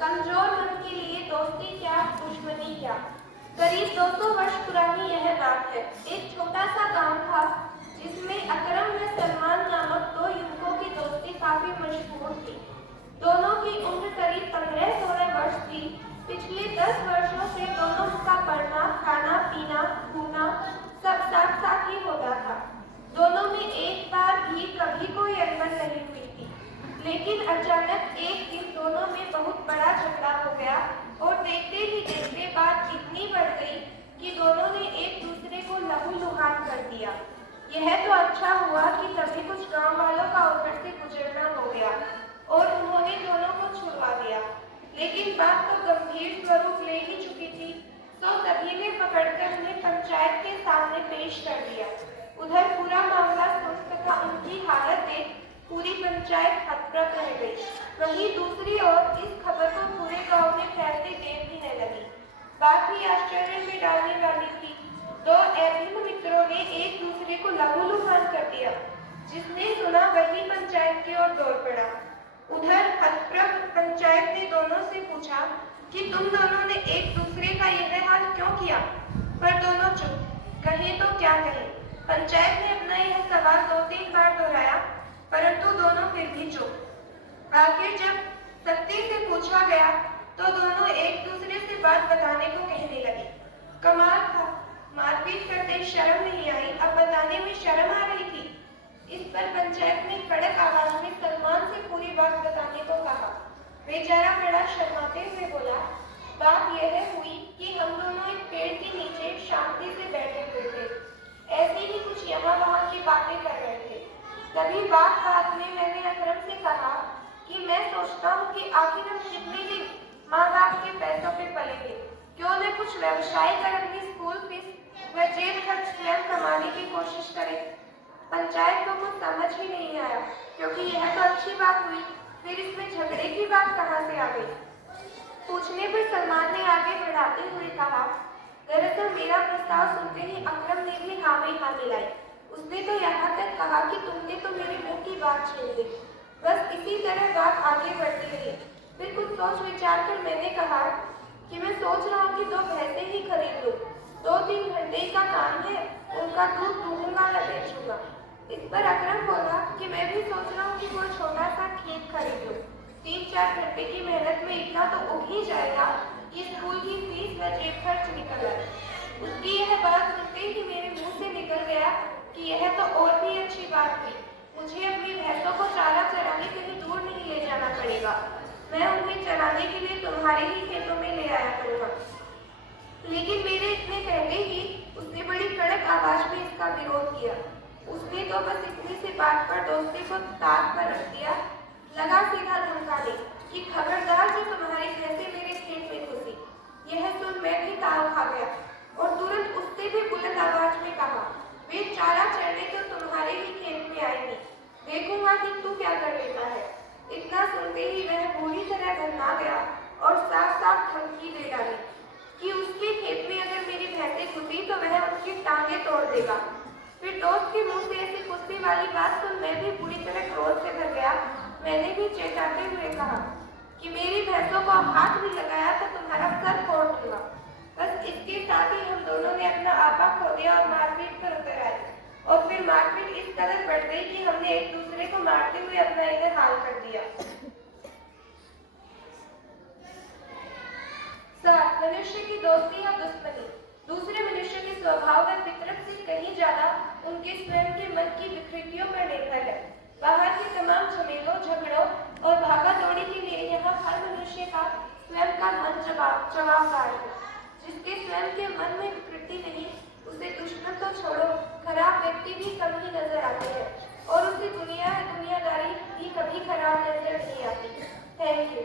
कमजोर मन के लिए दोस्ती क्या, दुश्मनी क्या। करीब 200 वर्ष पुरानी यह बात है। एक छोटा सा गांव था जिसमें अकरम व सलमान नामक दो युवकों की दोस्ती काफी मशहूर थी। दोनों की उम्र करीब 15-16 वर्ष थी। पिछले 10 वर्षों से दोनों का पढ़ना, खाना, पीना, घूमना सब साथ साथ ही होता था। दोनों में एक बार भी कभी कोई अनबन नहीं हुई थी। लेकिन अचानक एक दिन दोनों में बहुत बड़ा झगड़ा हो गया और देखते ही देखते बात इतनी बढ़ गई कि दोनों ने एक दूसरे को लहूलुहान कर दिया। यह तो अच्छा हुआ कि तभी कुछ गांव वालों का उधर से गुजरना हो गया और उन्होंने दोनों को छुड़वा दिया। लेकिन बात तो गंभीर स्वरूप ले ही चुकी थी, तो सभी ने पकड़कर उन्हें पंचायत के सामने पेश कर दिया। उधर पूरा मामला सुन तथा उनकी हालत देख पूरी पंचायत हतप्रभ रह गई। वहीं दूसरी ओर इस खबर को पूरे गांव में फैलते देर भी न लगी। बात ही आश्चर्य में डालने वाली थी। दो अभिन्न मित्रों ने एक दूसरे को लहूलुहान कर दिया। जिसने सुना वही पंचायत की ओर दौड़ पड़ा। उधर हतप्रभ पंचायत ने दोनों से पूछा कि तुम दोनों ने एक दूसरे का यह हाल क्यों किया? पर दोनों चुप। कहे तो क्या कहे। पंचायत ने अपना यह सवाल 2-3 बार दोहराया, परंतु दोनों फिर भी चुप। आखिर जब सख्ती से पूछा गया तो दोनों एक दूसरे से बात बताने को कहने लगे। कमाल था, मारपीट करते शर्म नहीं आई, अब बताने में शर्म आ रही थी। इस पर पंचायत ने कड़क आवाज में सलमान से पूरी बात बताने को कहा। बेचारा बड़ा शर्माते हुए बोला, बात यह हुई कि हम दोनों एक पेड़ के नीचे शांति से बैठे हुए थे। ऐसी ही कुछ यहाँ वहाँ की बातें कर रहे थे। तभी बात में मैंने अकरम से कहा कि मैं सोचता हूँ कि आखिर हम कितने दिन माँ बाप के पैसों पे पलेंगे। क्यों न कुछ व्यवसाय कर अपनी स्कूल फीस व जेब खर्च स्वयं कमाने की कोशिश करें। पंचायत को कुछ समझ ही नहीं आया, क्योंकि यह तो अच्छी बात हुई, फिर इसमें झगड़े की बात कहाँ से आ गई। पूछने पर सलमान ने आगे बढ़ाते हुए कहा, दरअसल मेरा प्रस्ताव सुनते ही अकरम ने भी हाँ में हाँ मिलाई। उसने तो यहाँ तक कहा कि तुमने तो मेरे मुंह की बात छीन ली। बस इसी तरह बात आगे बढ़ती रही। फिर कुछ सोच विचार कर मैंने कहा कि मैं सोच रहा हूँ कि 2 भैंसें ही खरीद लूँ। 2-3 घंटे का काम है, उनका दूध दूंगा व बेचूंगा। इस पर अकरम बोला कि मैं भी सोच रहा हूँ कि कोई छोटा सा खेत खरीद लूँ। 3-4 घंटे की मेहनत में इतना तो उग ही जाएगा कि स्कूल की फीस व जेब खर्च निकल आए। उसकी यह बात सुनते ही मेरे मुंह से निकल गया कि यह तो और भी अच्छी बात हुई। मुझे अपनी भैंसों को चारा चराने कहीं दूर नहीं ले जाना पड़ेगा। मैं उन्हें चराने के लिए तुम्हारे ही खेतों में ले आया करूँगा। लेकिन मेरे इतने पहले ही उसने बड़ी कड़क आवाज में इसका विरोध किया। उसने तो बस इतनी सी बात पर दोस्ती को ताक पर रख दिया। लगा सीधा धमकाने कि खबरदार जो तुम्हारी भैंसें मेरे खेत में घुसी। यह सुन मैं भी ताव खा गया और तुरंत उससे भी बुलंद आवाज में कहा, वे चारा चरने तो तुम्हारे ही खेत में आएंगी। देखूंगा कि तू क्या कर लेता है। इतना सुनते ही वह पूरी तरह भरमा गया और साफ साफ धमकी दे डाली कि उसके खेत में अगर मेरी भैंसें घुसी तो वह उसकी टांगें तोड़ देगा। फिर दोस्त के मुंह से ऐसी गुस्से वाली बात सुन मैं भी पूरी तरह क्रोध से भर गया। मैंने भी चेताते हुए कहा कि मेरी भैंसों को हाथ भी लगाया तो तुम्हारा सर फोड़ दूंगा। बस इसके साथ ही हम दोनों ने अपना आपा खो दिया और मारपीट पर उतर आए। और फिर मारपीट इस कदर बढ़ गई कि हमने एक दूसरे को मारते हुए अपना यह हाल कर दिया। मनुष्य की दोस्ती या दुश्मनी। दूसरे मनुष्य के स्वभाव व फितरत से कहीं ज्यादा उनके स्वयं के मन की विकृतियों पर निर्भर है। बाहर के तमाम झमेलों, झगड़ों और भागा दौड़ी के लिए यहाँ हर मनुष्य का स्वयं का मन जवाबदार है। जिसके स्वयं के मन में विकृति नहीं, उसे दुश्मन तो छोड़ो, खराब व्यक्ति भी कम ही नजर आते हैं और उसे दुनियादारी भी कभी खराब नजर नहीं आती। Thank you.